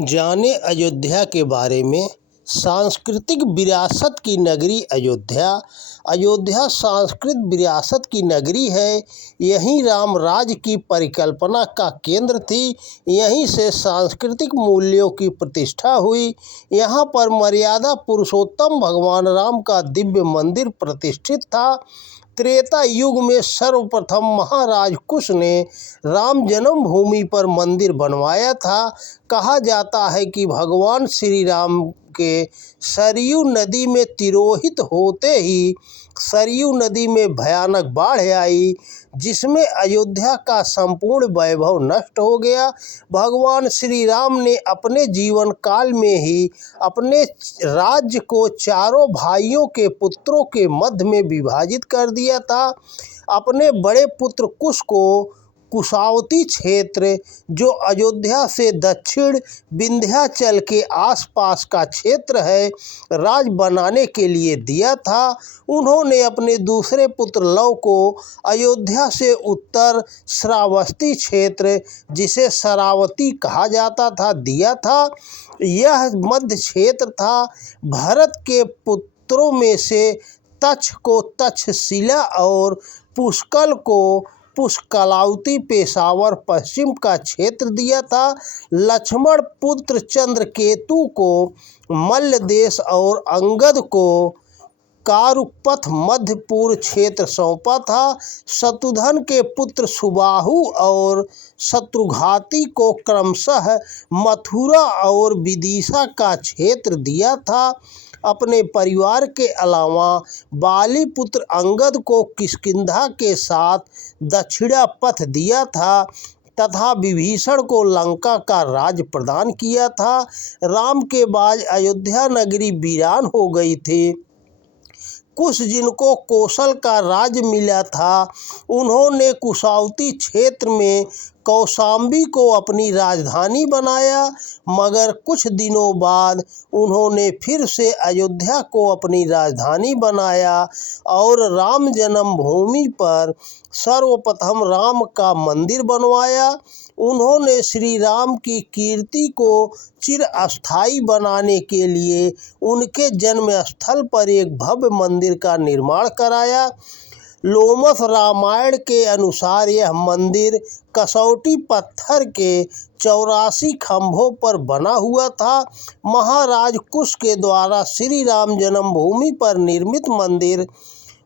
जाने अयोध्या के बारे में। सांस्कृतिक विरासत की नगरी अयोध्या। अयोध्या सांस्कृतिक विरासत की नगरी है। यहीं राम राज्य की परिकल्पना का केंद्र थी। यहीं से सांस्कृतिक मूल्यों की प्रतिष्ठा हुई। यहाँ पर मर्यादा पुरुषोत्तम भगवान राम का दिव्य मंदिर प्रतिष्ठित था। त्रेता युग में सर्वप्रथम महाराज कुश ने राम जन्मभूमि पर मंदिर बनवाया था। कहा जाता है कि भगवान श्री राम के सरयू नदी में तिरोहित होते ही सरयू नदी में भयानक बाढ़ आई, जिसमें अयोध्या का संपूर्ण वैभव नष्ट हो गया। भगवान श्री राम ने अपने जीवन काल में ही अपने राज्य को चारों भाइयों के पुत्रों के मध्य में विभाजित कर दिया था। अपने बड़े पुत्र कुश को कुशावती क्षेत्र, जो अयोध्या से दक्षिण विंध्याचल के आसपास का क्षेत्र है, राज बनाने के लिए दिया था। उन्होंने अपने दूसरे पुत्र लव को अयोध्या से उत्तर श्रावस्ती क्षेत्र, जिसे शरावती कहा जाता था, दिया था। यह मध्य क्षेत्र था। भरत के पुत्रों में से तक्ष को तक्षशिला और पुष्कल को पुष्कलावती पेशावर पश्चिम का क्षेत्र दिया था। लक्ष्मण पुत्र चंद्रकेतु को मल्ल देश और अंगद को कारुपथ मध्य पूर्व क्षेत्र सौंपा था। शत्रुघ्न के पुत्र सुबाहु और शत्रुघाती को क्रमशः मथुरा और विदिशा का क्षेत्र दिया था। अपने परिवार के अलावा बाली पुत्र अंगद को किष्किंधा के साथ दक्षिणा पथ दिया था तथा विभीषण को लंका का राज्य प्रदान किया था। राम के बाद अयोध्या नगरी वीरान हो गई थी। कुश, जिनको कौशल का राज्य मिला था, उन्होंने कुशावती क्षेत्र में कौशाम्बी को अपनी राजधानी बनाया, मगर कुछ दिनों बाद उन्होंने फिर से अयोध्या को अपनी राजधानी बनाया और राम जन्मभूमि पर सर्वप्रथम राम का मंदिर बनवाया। उन्होंने श्री राम की कीर्ति को चिरस्थायी बनाने के लिए उनके जन्म स्थल पर एक भव्य मंदिर का निर्माण कराया। लोमस रामायण के अनुसार यह मंदिर कसौटी पत्थर के 84 खंभों पर बना हुआ था। महाराज कुश के द्वारा श्री राम जन्मभूमि पर निर्मित मंदिर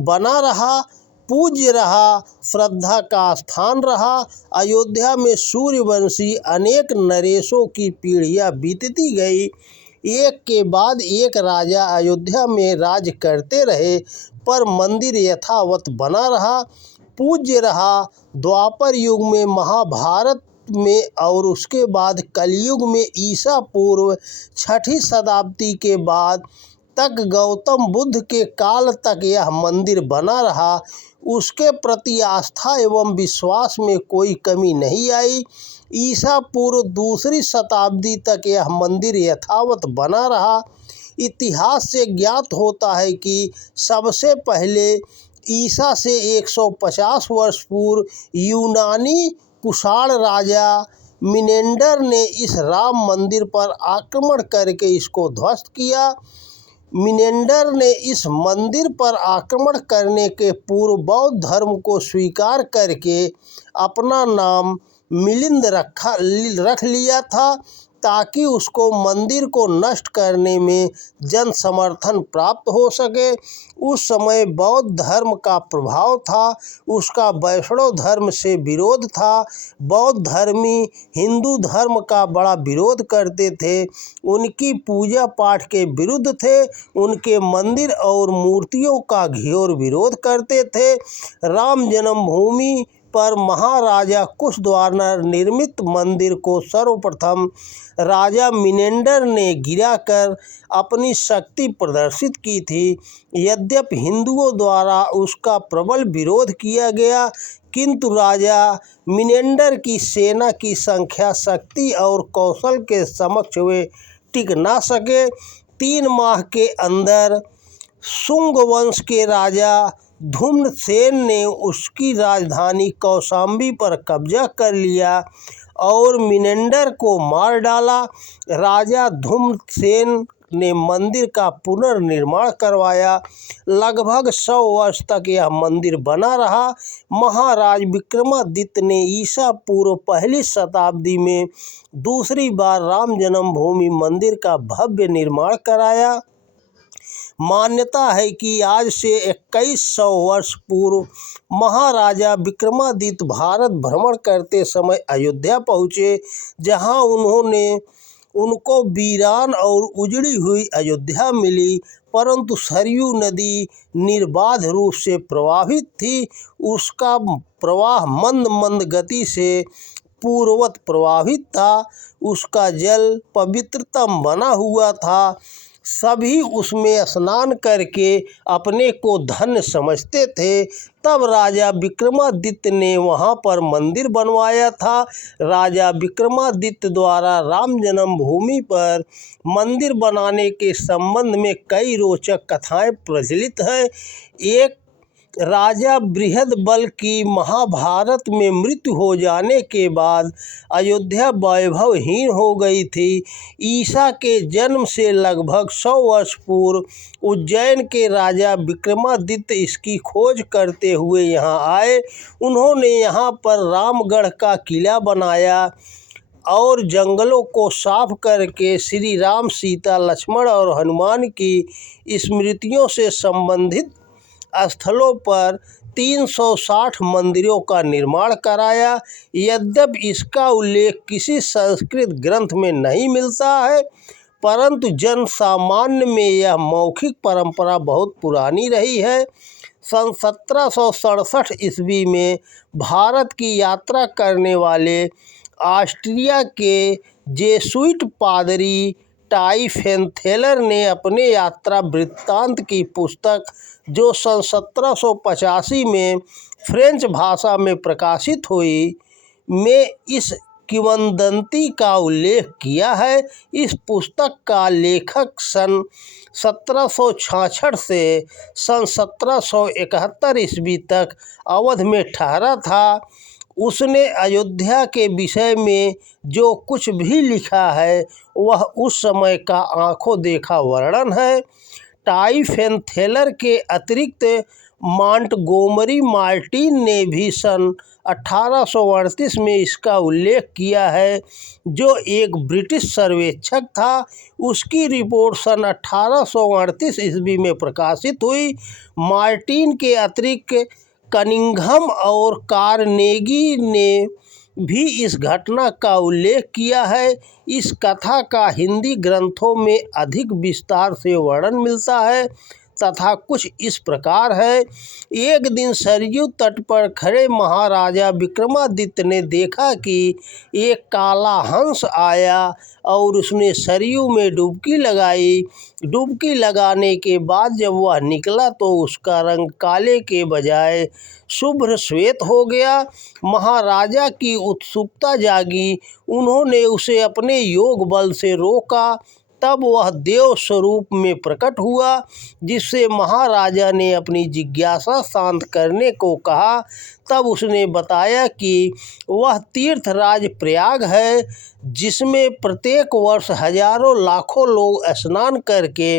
बना रहा, पूज्य रहा, श्रद्धा का स्थान रहा। अयोध्या में सूर्यवंशी अनेक नरेशों की पीढ़ियां बीतती गई। एक के बाद एक राजा अयोध्या में राज करते रहे, पर मंदिर यथावत बना रहा, पूज्य रहा। द्वापर युग में, महाभारत में और उसके बाद कलयुग में ईसा पूर्व 6ठी शताब्दी के बाद तक गौतम बुद्ध के काल तक यह मंदिर बना रहा। उसके प्रति आस्था एवं विश्वास में कोई कमी नहीं आई। ईसा पूर्व 2री शताब्दी तक यह मंदिर यथावत बना रहा। इतिहास से ज्ञात होता है कि सबसे पहले ईसा से 150 वर्ष पूर्व यूनानी कुषाण राजा मिनेंडर ने इस राम मंदिर पर आक्रमण करके इसको ध्वस्त किया। मिनेंडर ने इस मंदिर पर आक्रमण करने के पूर्व बौद्ध धर्म को स्वीकार करके अपना नाम मिलिंद रख लिया था, ताकि उसको मंदिर को नष्ट करने में जन समर्थन प्राप्त हो सके। उस समय बौद्ध धर्म का प्रभाव था, उसका वैष्णव धर्म से विरोध था। बौद्ध धर्मी हिंदू धर्म का बड़ा विरोध करते थे, उनकी पूजा पाठ के विरुद्ध थे, उनके मंदिर और मूर्तियों का घोर विरोध करते थे। राम जन्मभूमि पर महाराजा कुश द्वारा निर्मित मंदिर को सर्वप्रथम राजा मिनेंडर ने गिराकर अपनी शक्ति प्रदर्शित की थी। यद्यपि हिंदुओं द्वारा उसका प्रबल विरोध किया गया, किंतु राजा मिनेंडर की सेना की संख्या, शक्ति और कौशल के समक्ष वे टिक ना सके। 3 माह के अंदर शुंग वंश के राजा धुम्नसेन ने उसकी राजधानी कौशाम्बी पर कब्जा कर लिया और मिनेंडर को मार डाला। राजा धूम्रसेन ने मंदिर का पुनर्निर्माण करवाया। लगभग 100 वर्ष तक यह मंदिर बना रहा। महाराज विक्रमादित्य ने ईसा पूर्व पहली शताब्दी में दूसरी बार राम जन्मभूमि मंदिर का भव्य निर्माण कराया। मान्यता है कि आज से 2100 वर्ष पूर्व महाराजा विक्रमादित्य भारत भ्रमण करते समय अयोध्या पहुँचे, जहां उनको वीरान और उजड़ी हुई अयोध्या मिली, परंतु सरयू नदी निर्बाध रूप से प्रवाहित थी। उसका प्रवाह मंद मंद गति से पूर्ववत प्रवाहित था। उसका जल पवित्रतम बना हुआ था। सभी उसमें स्नान करके अपने को धन्य समझते थे। तब राजा विक्रमादित्य ने वहां पर मंदिर बनवाया था। राजा विक्रमादित्य द्वारा राम जन्मभूमि पर मंदिर बनाने के संबंध में कई रोचक कथाएं प्रचलित हैं। एक, राजा बृहदबल की महाभारत में मृत्यु हो जाने के बाद अयोध्या वैभवहीन हो गई थी। ईसा के जन्म से लगभग 100 वर्ष पूर्व उज्जैन के राजा विक्रमादित्य इसकी खोज करते हुए यहाँ आए। उन्होंने यहाँ पर रामगढ़ का किला बनाया और जंगलों को साफ करके श्री राम, सीता, लक्ष्मण और हनुमान की स्मृतियों से संबंधित स्थलों पर 360 मंदिरों का निर्माण कराया। यद्यपि इसका उल्लेख किसी संस्कृत ग्रंथ में नहीं मिलता है, परंतु जन सामान्य में यह मौखिक परंपरा बहुत पुरानी रही है। सन 1767 ईस्वी में भारत की यात्रा करने वाले ऑस्ट्रिया के जेसुइट पादरी टाइफेंथेलर ने अपने यात्रा वृत्तांत की पुस्तक, जो सन 1785 में फ्रेंच भाषा में प्रकाशित हुई, में इस किंवदंती का उल्लेख किया है। इस पुस्तक का लेखक सन 1766 से सन 1771 ईस्वी तक अवध में ठहरा था। उसने अयोध्या के विषय में जो कुछ भी लिखा है वह उस समय का आंखों देखा वर्णन है। टाइफेंथेलर के अतिरिक्त मॉन्टगोमरी मार्टिन ने भी सन 1838 में इसका उल्लेख किया है, जो एक ब्रिटिश सर्वेक्षक था। उसकी रिपोर्ट सन 1838 ईस्वी में प्रकाशित हुई। मार्टिन के अतिरिक्त कनिंघम और कार्नेगी ने भी इस घटना का उल्लेख किया है। इस कथा का हिंदी ग्रंथों में अधिक विस्तार से वर्णन मिलता है तथा कुछ इस प्रकार है। एक दिन सरयू तट पर खड़े महाराजा विक्रमादित्य ने देखा कि एक काला हंस आया और उसने सरयू में डुबकी लगाई। डुबकी लगाने के बाद जब वह निकला तो उसका रंग काले के बजाय शुभ्र श्वेत हो गया। महाराजा की उत्सुकता जागी। उन्होंने उसे अपने योग बल से रोका। तब वह देव स्वरूप में प्रकट हुआ, जिससे महाराजा ने अपनी जिज्ञासा शांत करने को कहा। तब उसने बताया कि वह तीर्थराज प्रयाग है, जिसमें प्रत्येक वर्ष हजारों लाखों लोग स्नान करके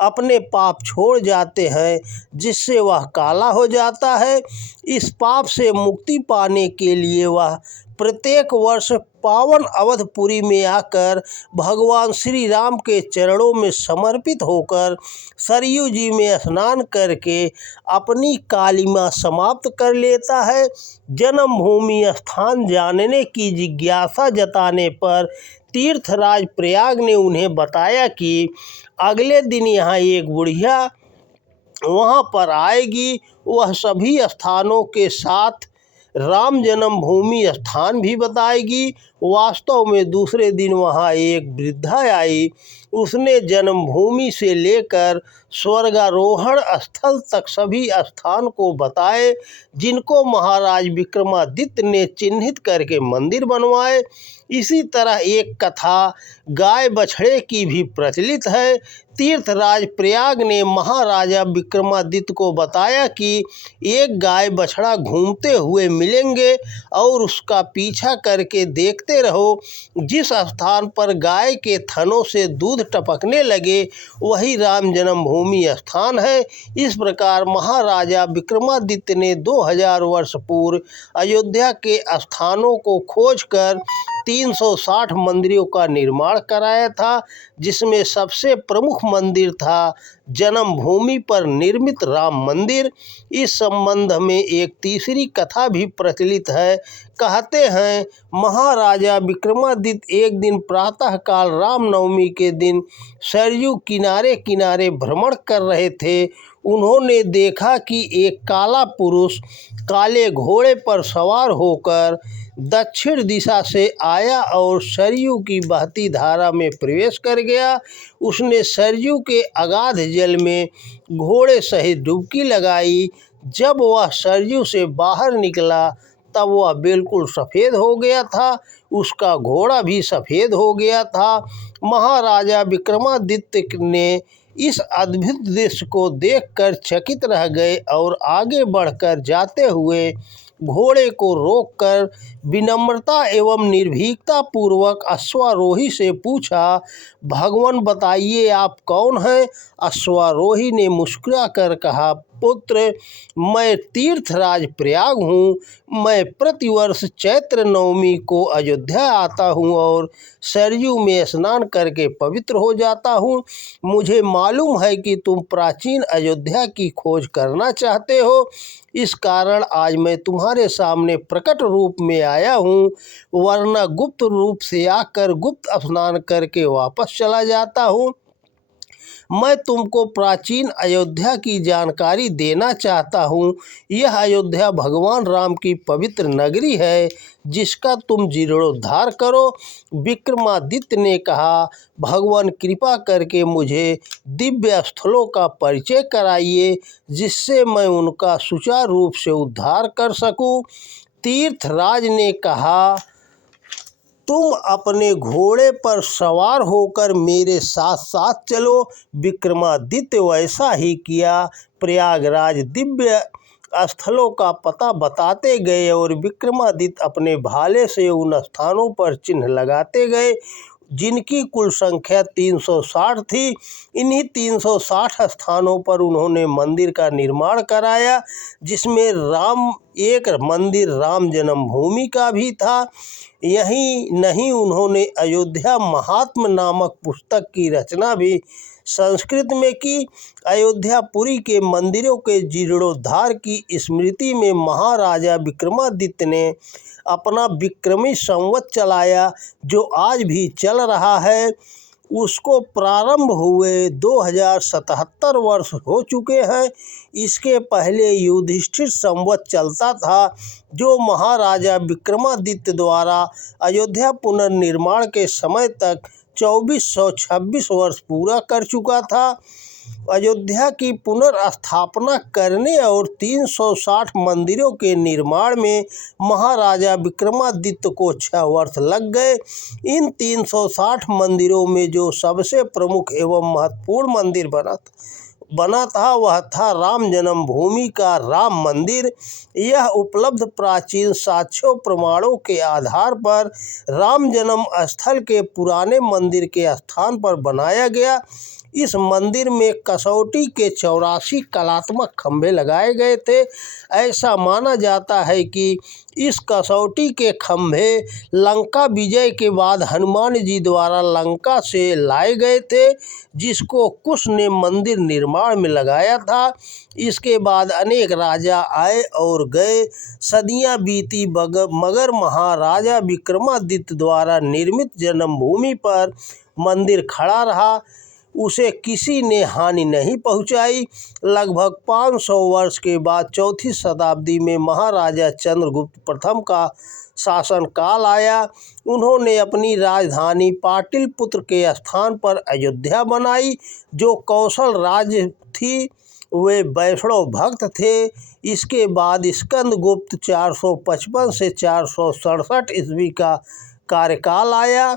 अपने पाप छोड़ जाते हैं, जिससे वह काला हो जाता है। इस पाप से मुक्ति पाने के लिए वह प्रत्येक वर्ष पावन अवधपुरी में आकर भगवान श्री राम के चरणों में समर्पित होकर सरयू जी में स्नान करके अपनी कालिमा समाप्त कर लेता है। जन्मभूमि स्थान जानने की जिज्ञासा जताने पर तीर्थराज प्रयाग ने उन्हें बताया कि अगले दिन यहाँ एक बुढ़िया वहाँ पर आएगी। वह सभी स्थानों के साथ राम जन्मभूमि स्थान भी बताएगी। वास्तव में दूसरे दिन वहाँ एक वृद्धा आई। उसने जन्मभूमि से लेकर स्वर्गारोहण स्थल तक सभी स्थान को बताए, जिनको महाराज विक्रमादित्य ने चिन्हित करके मंदिर बनवाए। इसी तरह एक कथा गाय बछड़े की भी प्रचलित है। तीर्थराज प्रयाग ने महाराजा विक्रमादित्य को बताया कि एक गाय बछड़ा घूमते हुए मिलेंगे और उसका पीछा करके देखते देखते रहो। जिस स्थान पर गाय के थनों से दूध टपकने लगे वही राम जन्मभूमि स्थान है। इस प्रकार महाराजा विक्रमादित्य ने 2000 वर्ष पूर्व अयोध्या के स्थानों को खोजकर 360 मंदिरों का निर्माण कराया था, जिसमें सबसे प्रमुख मंदिर था जन्मभूमि पर निर्मित राम मंदिर। इस संबंध में एक तीसरी कथा भी प्रचलित है। कहते हैं महाराजा विक्रमादित्य एक दिन प्रातःकाल रामनवमी के दिन सरयू किनारे किनारे भ्रमण कर रहे थे। उन्होंने देखा कि एक काला पुरुष काले घोड़े पर सवार होकर दक्षिण दिशा से आया और सरयू की बहती धारा में प्रवेश कर गया। उसने सरयू के अगाध जल में घोड़े सहित डुबकी लगाई। जब वह सरयू से बाहर निकला तब वह बिल्कुल सफ़ेद हो गया था, उसका घोड़ा भी सफ़ेद हो गया था। महाराजा विक्रमादित्य ने इस अद्भुत दृश्य को देखकर चकित रह गए और आगे बढ़कर जाते हुए घोड़े को रोककर विनम्रता एवं निर्भीकता पूर्वक अश्वारोही से पूछा, भगवान बताइए आप कौन हैं? अश्वारोही ने मुस्कुराकर कहा, पुत्र मैं तीर्थराज प्रयाग हूँ। मैं प्रतिवर्ष चैत्र नवमी को अयोध्या आता हूँ और सरयू में स्नान करके पवित्र हो जाता हूँ। मुझे मालूम है कि तुम प्राचीन अयोध्या की खोज करना चाहते हो, इस कारण आज मैं तुम्हारे सामने प्रकट रूप में आया हूँ, वरना गुप्त रूप से आकर गुप्त स्नान करके वापस चला जाता हूँ। मैं तुमको प्राचीन अयोध्या की जानकारी देना चाहता हूँ। यह अयोध्या भगवान राम की पवित्र नगरी है, जिसका तुम जीर्णोद्धार करो। विक्रमादित्य ने कहा, भगवान कृपा करके मुझे दिव्य स्थलों का परिचय कराइए, जिससे मैं उनका सुचारू रूप से उद्धार कर सकूं। तीर्थराज ने कहा, तुम अपने घोड़े पर सवार होकर मेरे साथ साथ चलो। विक्रमादित्य वैसा ही किया। प्रयागराज दिव्य स्थलों का पता बताते गए और विक्रमादित्य अपने भाले से उन स्थानों पर चिन्ह लगाते गए, जिनकी कुल संख्या 360 थी। इन्हीं 360 स्थानों पर उन्होंने मंदिर का निर्माण कराया, जिसमें एक मंदिर राम जन्मभूमि का भी था। यही नहीं, उन्होंने अयोध्या महात्म नामक पुस्तक की रचना भी संस्कृत में की। अयोध्यापुरी के मंदिरों के जीर्णोद्धार की स्मृति में महाराजा विक्रमादित्य ने अपना विक्रमी संवत चलाया, जो आज भी चल रहा है। उसको प्रारंभ हुए 2077 वर्ष हो चुके हैं। इसके पहले युधिष्ठिर संवत चलता था, जो महाराजा विक्रमादित्य द्वारा अयोध्या पुनर्निर्माण के समय तक 2426 वर्ष पूरा कर चुका था। अयोध्या की पुनर्स्थापना करने और 360 मंदिरों के निर्माण में महाराजा विक्रमादित्य को 6 वर्ष लग गए। इन 360 मंदिरों में जो सबसे प्रमुख एवं महत्वपूर्ण मंदिर बना था वह था राम जन्मभूमि का राम मंदिर। यह उपलब्ध प्राचीन साक्ष्यों प्रमाणों के आधार पर राम जन्म स्थल के पुराने मंदिर के स्थान पर बनाया गया। इस मंदिर में कसौटी के 84 कलात्मक खंभे लगाए गए थे। ऐसा माना जाता है कि इस कसौटी के खंभे लंका विजय के बाद हनुमान जी द्वारा लंका से लाए गए थे, जिसको कुश ने मंदिर निर्माण में लगाया था। इसके बाद अनेक राजा आए और गए, सदियां बीती, मगर महाराजा विक्रमादित्य द्वारा निर्मित जन्मभूमि पर मंदिर खड़ा रहा। उसे किसी ने हानि नहीं पहुंचाई। लगभग 500 वर्ष के बाद 4वीं शताब्दी में महाराजा चंद्रगुप्त प्रथम का शासन काल आया। उन्होंने अपनी राजधानी पाटलिपुत्र के स्थान पर अयोध्या बनाई, जो कौशल राज्य थी। वे वैष्णव भक्त थे। इसके बाद स्कंदगुप्त 455 से 467 ईस्वी का कार्यकाल आया।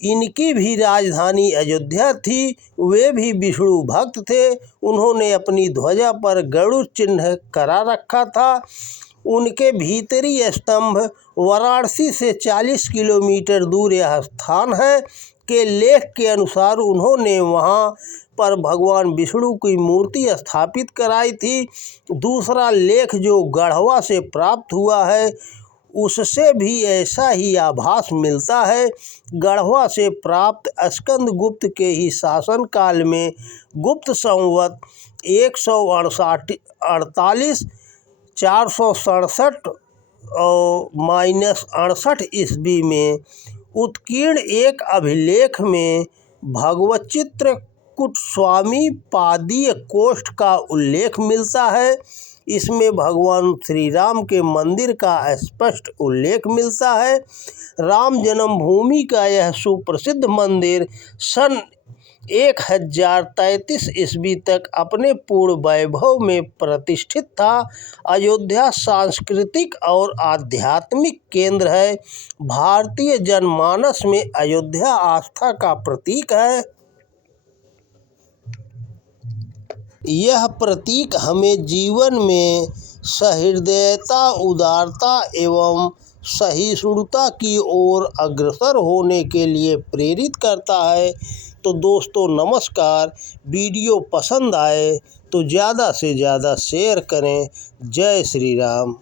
इनकी भी राजधानी अयोध्या थी। वे भी विष्णु भक्त थे। उन्होंने अपनी ध्वजा पर गरुड़ चिन्ह करा रखा था। उनके भीतरी स्तंभ वाराणसी से 40 किलोमीटर दूर यह स्थान है के लेख के अनुसार उन्होंने वहाँ पर भगवान विष्णु की मूर्ति स्थापित कराई थी। दूसरा लेख जो गढ़वा से प्राप्त हुआ है उससे भी ऐसा ही आभास मिलता है। गढ़वा से प्राप्त स्कंदगुप्त के ही शासनकाल में गुप्त संवत 148 467 और -68 ईस्वी में उत्कीर्ण एक अभिलेख में भगवच्चित्र कुटस्वामी पादीय कोष्ठ का उल्लेख मिलता है। इसमें भगवान श्री राम के मंदिर का स्पष्ट उल्लेख मिलता है। राम जन्मभूमि का यह सुप्रसिद्ध मंदिर सन 1033 ईस्वी तक अपने पूर्ण वैभव में प्रतिष्ठित था। अयोध्या सांस्कृतिक और आध्यात्मिक केंद्र है। भारतीय जनमानस में अयोध्या आस्था का प्रतीक है। यह प्रतीक हमें जीवन में सहृदयता, उदारता एवं सहिष्णुता की ओर अग्रसर होने के लिए प्रेरित करता है। तो दोस्तों नमस्कार, वीडियो पसंद आए तो ज़्यादा से ज़्यादा शेयर करें। जय श्री राम।